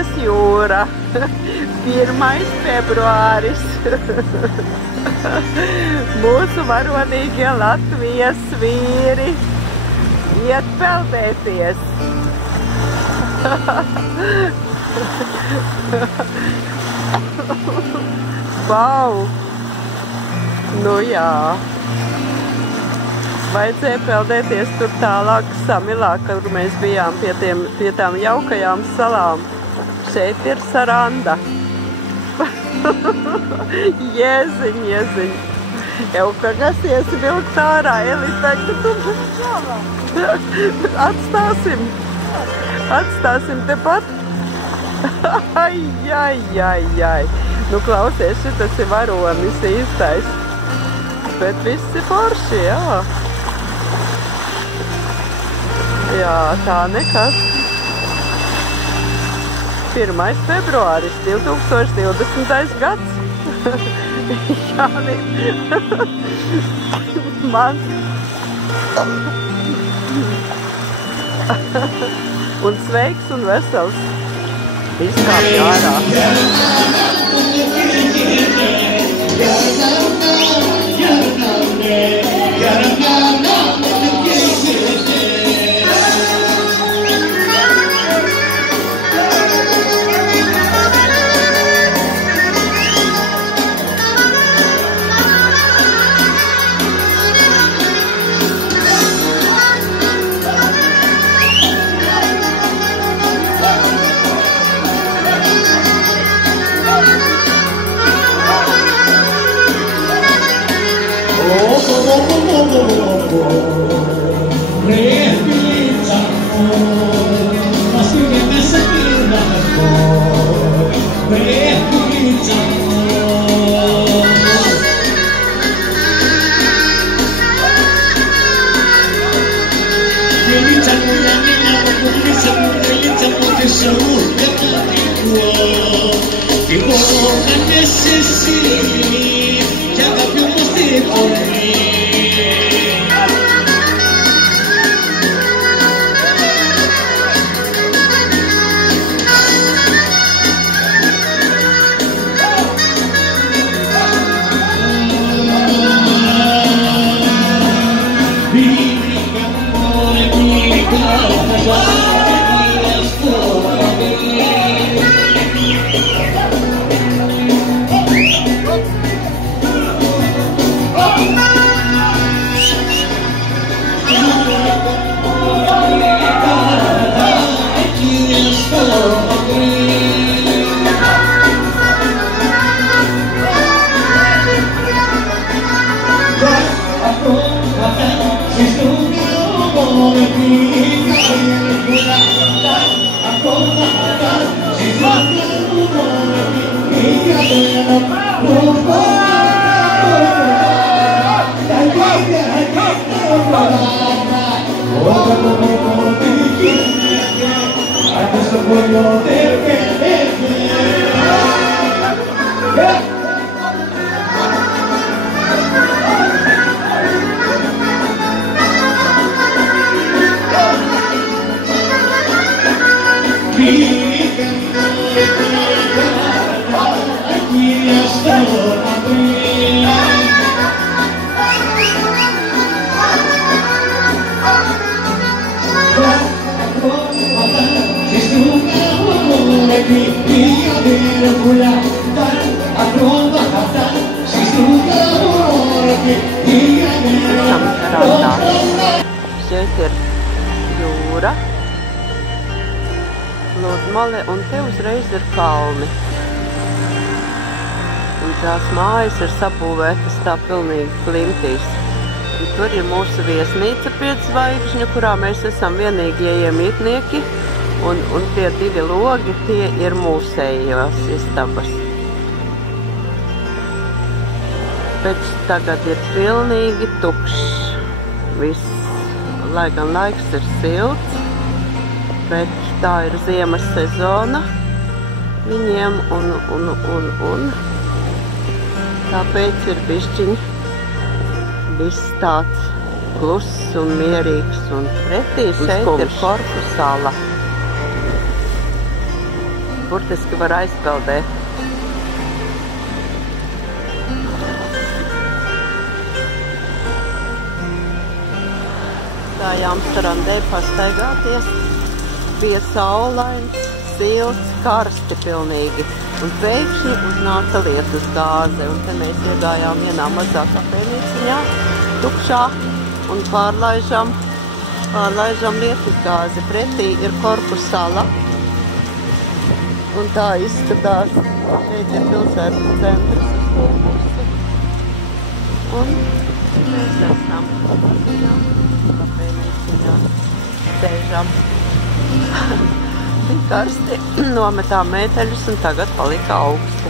Rīgas jūra. 1. februāris. Mūsu varonīgie Latvijas vīri iet peldēties. Vau! Nu jā. Vajadzēja peldēties tur tālāk Samilā, kur mēs bijām pie tām jaukajām salām. Šeit ir Saranda. Jēziņ. Jau kā gasies vilkt ārā, Elita, tu Atstāsim tepat. Ai. Nu, klausies, šitas ir varonis īstais. Bet viss ir forši, jā. Jā, tā nekas. 1. februāris 2020. gads. Jāni. Man. Un sveiks un vesels. Izkāpj ārā. Šeit ir jūra, Lūdmale, un te uzreiz ir kalni. Un tās mājas ir sabūvētas tā pilnīgi klimtīs. Un tur ir mūsu viesnīca 5 zvaigžņu, kurā mēs esam vienīgie iemītnieki. Un tie 2 logi, tie ir mūsējās istabas. Bet tagad ir pilnīgi tukšs viss. Lai gan laiks ir silts, bet tā ir ziemas sezona viņiem un tāpēc ir bišķiņ viss tāds kluss un mierīgs, un pretī šeit ir Korfu sala. burtiski var aizpeldēt. Gājām strandē pastaigāties. Bija saulains, silts, karsti pilnīgi. Un pēkšņi uznāca lietus gāze. Un te mēs iegājām vienā mazā kafejnīciņā, tukšā, un pārlaižam lietus gāzi. Pretī ir Korfu sala. Un tā izskatās. Šeit ir pilsētas centrs uz to pusi. Un mēs esam kafejnīciņā. Sēžam. Bija karsti, nometām mēteļus un tagad palika augsti.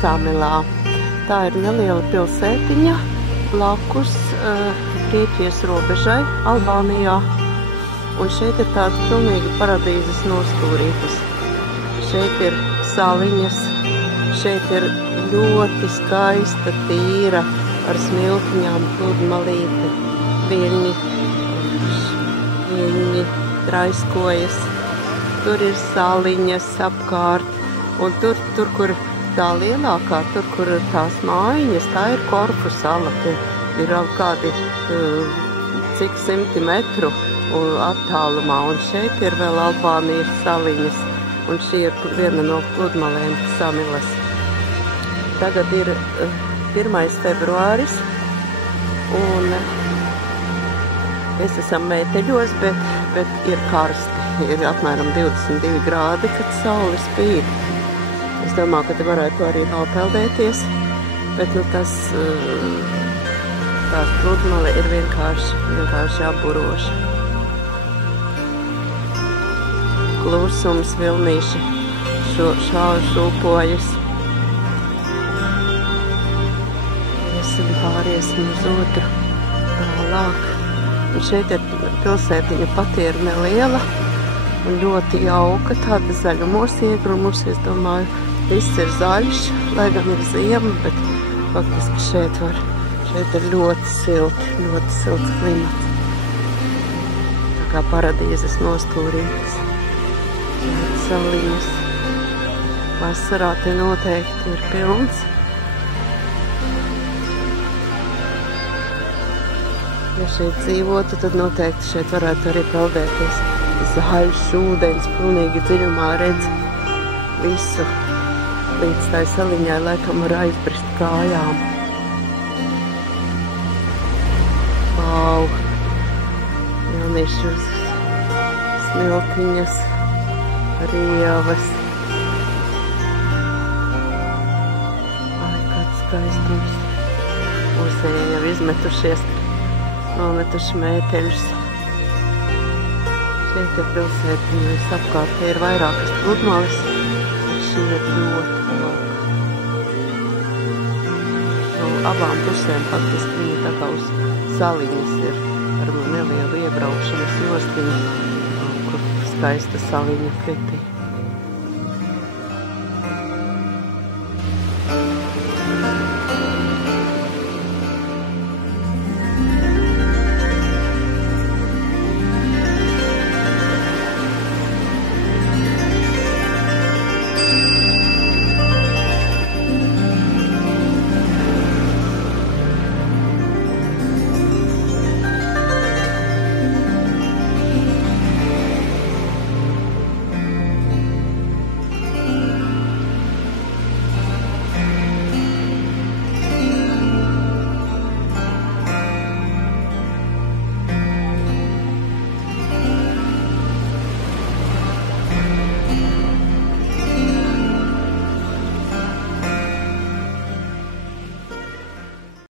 Samilā. Tā ir neliela pilsētiņa blakus Grieķijas robežai, Albānijā. Un šeit ir tāds pilnīgi paradīzes nostūrītis. Šeit ir saliņas, šeit ir ļoti skaista, tīra, ar smiltiņām pludmalīte. Viļņi traiskojas. Tur ir saliņas apkārt. Un tur, kur tā lielākā, tur, kur tās mājiņas, tā ir Korfu sala. Tur ir kādi cik 100 metru attālumā. Un šeit ir vēl Albānijas saliņas. Un šī ir viena no pludmalēm Samilas. Tagad ir 1. februāris. Un mēs esam mēteļos, bet ir karsti. Ir apmēram 22 grādi, kad saule spīd. Es domāju, ka te varētu arī nopeldēties, bet nu tās pludmale ir vienkārši apburoša. Klusums, vilnīši šūpojas. Pāriesim uz otru tālāk. Un šeit ir pilsētiņa pati ir neliela un ļoti jauka, tāda zaļumos iegrumusi, es domāju. Viss ir zaļš, lai gan ir ziema, bet faktiski šeit ir ļoti silts klimats. Tā kā paradīzes nostūrītas. Šeit saliņas. Vasarā te noteikti ir pilns. Ja šeit dzīvotu, tad noteikti šeit varētu arī peldēties. Zaļš ūdens, pilnīgi dziļumā redz visu. Līdz tai saliņai laikam var aizbrist kājām. Vau! Jaunieši smiltiņas, rievas. Ai, kāds skaistums. Mūsēji jau izmetušies, nometuši mēteļus. Šeit ir pilsētiņa, visapkārt ir vairākas pludmales. Šī ir ļoti jauka. No abām pusēm faktiski viņa tā kā uz saliņas ir ar nelielu iebraukšanas jostiņu, kur skaista saliņa pretī.